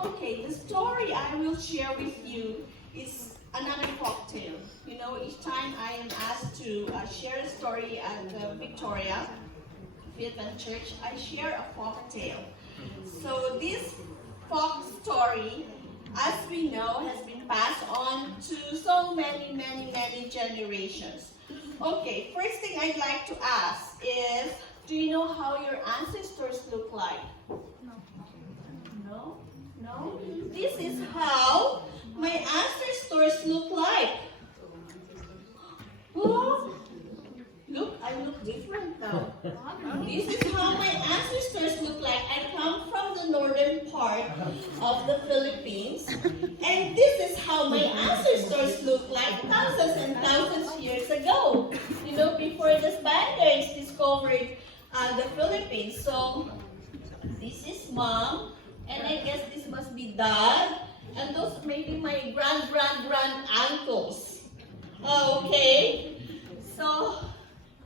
Okay, the story I will share with you is another folk tale. You know, each time I am asked to share a story at Victoria FIlCan Church, I share a folk tale. So this folk story, as we know, has been passed on to so many generations. Okay, first thing I'd like to ask is, do you know how your ancestors look like? No? No? This is how my ancestors look like. Oh, look, I look different now. This is how my ancestors look like. I come from the northern part of the Philippines, and this is how my ancestors look like thousands and thousands of years ago. You know, before the Spaniards discovered the Philippines. So, this is mom, and I guess this must be dad, and those may be my grand uncles. Okay, so,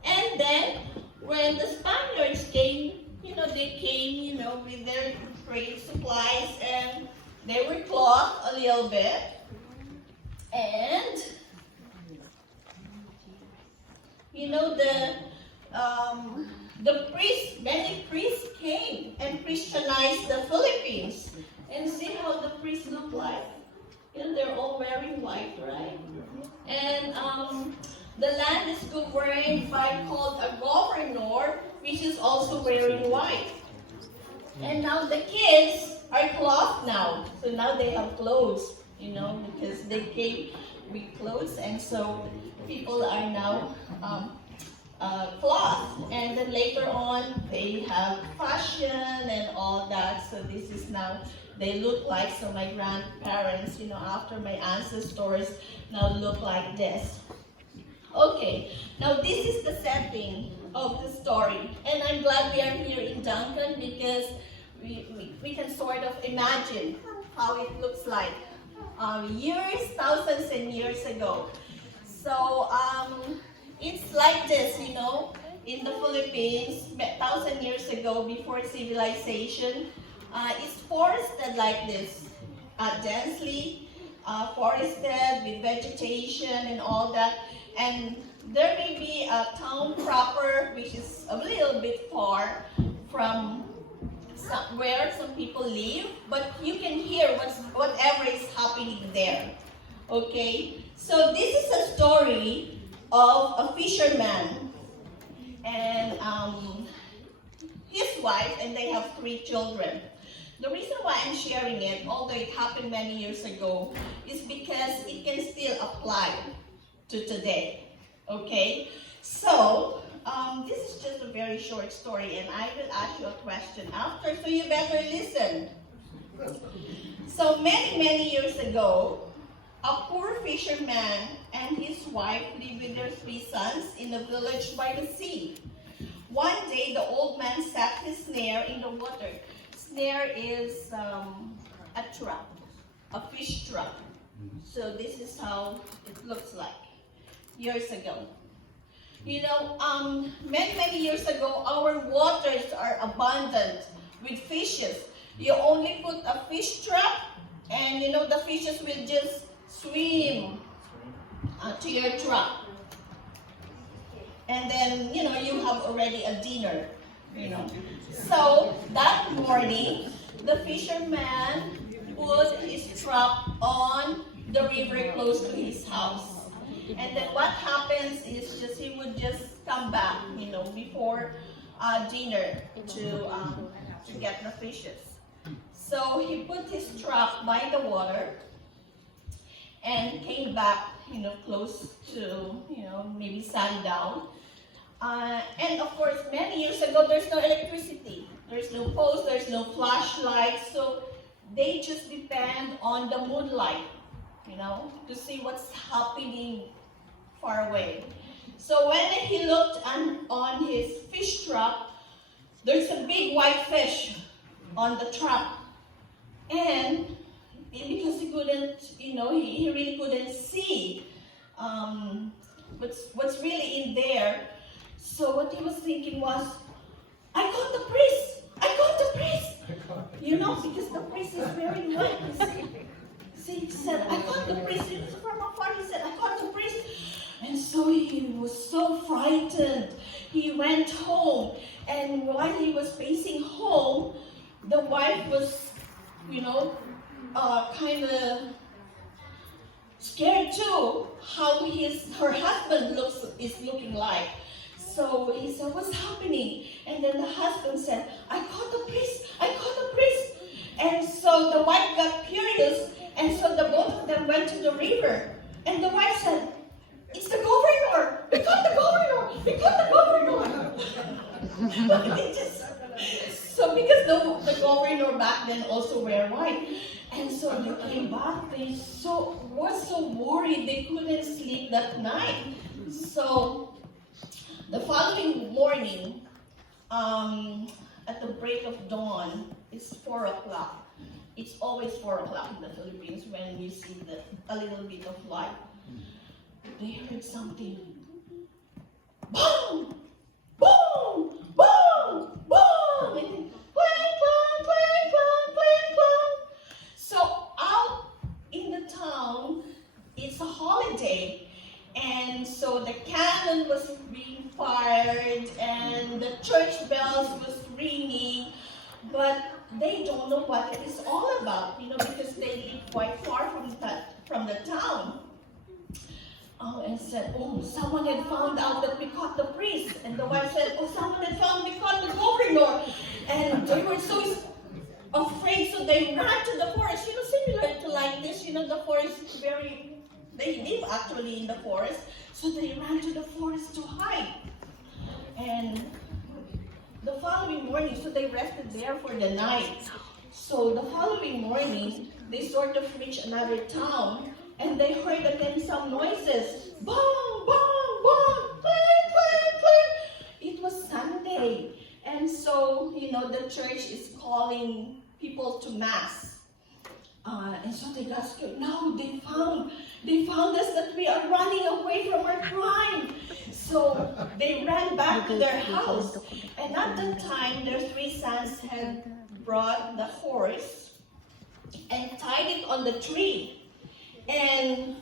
and then when the Spaniards came, you know, they came, you know, with their trade supplies, and they were cloth a little bit, and you know, the priests, many priests came and Christianized the Philippines. And see how the priests look like? You know, they're all wearing white, right? And the land is governed by called a governor, which is also wearing white. And now the kids are clothed now. So now they have clothes, you know, because they came with clothes, and so people are now cloth, and then later on they have fashion and all that. So this is now they look like, so my grandparents, you know, after my ancestors now look like this. Okay, now this is the setting of the story, and I'm glad we are here in Duncan because we can sort of imagine how it looks like years, thousands and years ago. So it's like this, you know, in the Philippines, 1,000 years ago, before civilization, it's forested like this, densely forested with vegetation and all that. And there may be a town proper, which is a little bit far from where some people live, but you can hear whatever is happening there. Okay, so this is a story of a fisherman and his wife, and they have 3 children. The reason why I'm sharing it, although it happened many years ago, is because it can still apply to today. Okay, so this is just a very short story, and I will ask you a question after, so you better listen. So many years ago, a poor fisherman and his wife lived with their 3 sons in a village by the sea. One day, the old man set his snare in the water. Snare is a trap, a fish trap. So this is how it looks like years ago. You know, many years ago, our waters are abundant with fishes. You only put a fish trap, and you know, the fishes will just swim to your trap, and then you know you have already a dinner, you know. So that morning, the fisherman put his trap on the river close to his house, and then what happens is just he would just come back, you know, before dinner to get the fishes. So he put his trap by the water and came back, you know, close to, you know, maybe sundown. And of course, many years ago, there's no electricity. There's no post, there's no flashlight. So they just depend on the moonlight, you know, to see what's happening far away. So when he looked on his fish trap, there's a big white fish on the trap. And because he couldn't, you know, he really couldn't see what's really in there. So what he was thinking was, I got the priest! I got the priest! You know, because the priest priest is very nice. He said, I caught the priest. It was from afar. He said, I caught the priest. And so he was so frightened. He went home. And while he was pacing home, the wife was, kind of scared too, how her husband is looking like. So he said, what's happening? And then the husband said, I caught the priest. And so the wife got curious, and so the both of them went to the river. And the wife said, it's the governor. We caught the governor. So because the governor back then also wear white. And so they came back, they were so worried, they couldn't sleep that night. So the following morning, at the break of dawn, it's 4 o'clock. It's always 4 o'clock in the Philippines when you see a little bit of light. They heard something. Boom! Boom! Boom! Boom! And clang, clang, clang, clang, clang, clang. So out in the town, it's a holiday. And so the cannon was being fired and the church bells was ringing, but they don't know what it is all about, because they live quite far from the town. And said, someone had found out that we caught the priest. And the wife said, someone had found we caught the governor. And they were so afraid, so they ran to the forest. Similar to like this, the forest is they live actually in the forest. So they ran to the forest to hide. And the following morning, so they rested there for the night. So the following morning, they sort of reached another town. And they heard again some noises. Boom, boom, boom, clang, clang, clang. It was Sunday. And so, the church is calling people to mass. And so they got scared. No, they found us that we are running away from our crime. So they ran back to their house. And at that time, their 3 sons had brought the horse and tied it on the tree. And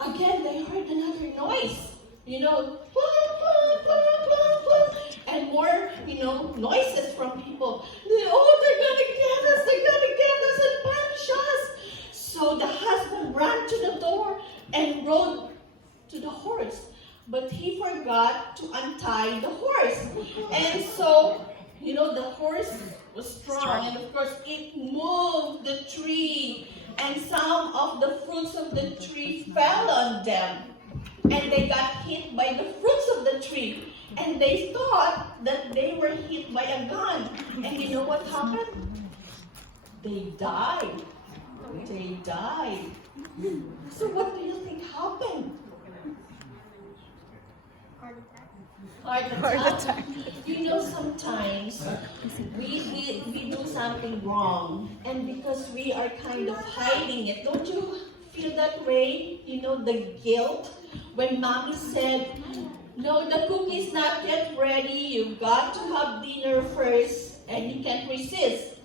again, they heard another noise, clang, clang, clang, clang, clang, and more, noises from people. They're gonna get us and punish us. So the husband ran to the door and rode to the horse, but he forgot to untie the horse. And so, the horse was strong, and of course, it moved the tree. And some of the fruits of the tree fell on them. And they got hit by the fruits of the tree. And they thought that they were hit by a gun. And you know what happened? They died. So what do you think happened? Heart attack. Sometimes we do something wrong, and because we are kind of hiding it, don't you feel that way? The guilt when mommy said, no, the cookie's not yet ready, you've got to have dinner first, and you can't resist.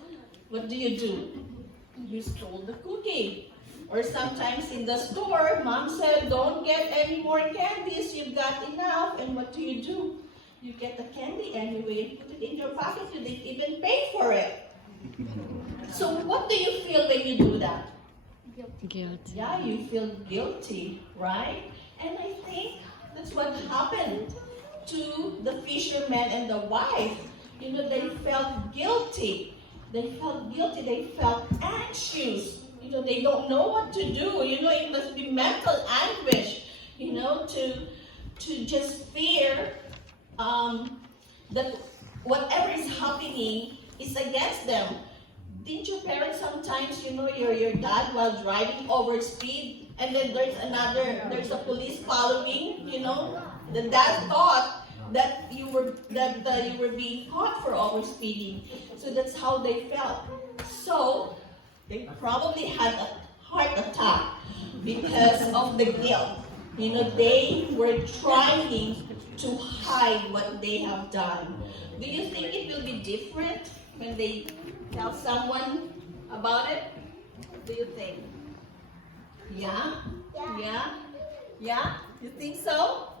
What do? You stole the cookie. Or sometimes in the store, mom said, don't get any more candies, you've got enough. And what do? You get the candy anyway, put it in your pocket, you didn't even pay for it. So what do you feel when you do that? Guilty. Yeah, you feel guilty, right? And I think that's what happened to the fisherman and the wife. They felt guilty. They felt anxious. They don't know what to do. It must be mental anguish, to just fear that whatever is happening is against them. Didn't your parents sometimes, your dad while driving over speed, and then there's a police following, the dad thought that you were being caught for overspeeding. So that's how they felt. So they probably had a heart attack because of the guilt. They were trying to hide what they have done. Do you think it will be different when they tell someone about it? What do you think? Yeah? Yeah? Yeah? You think so?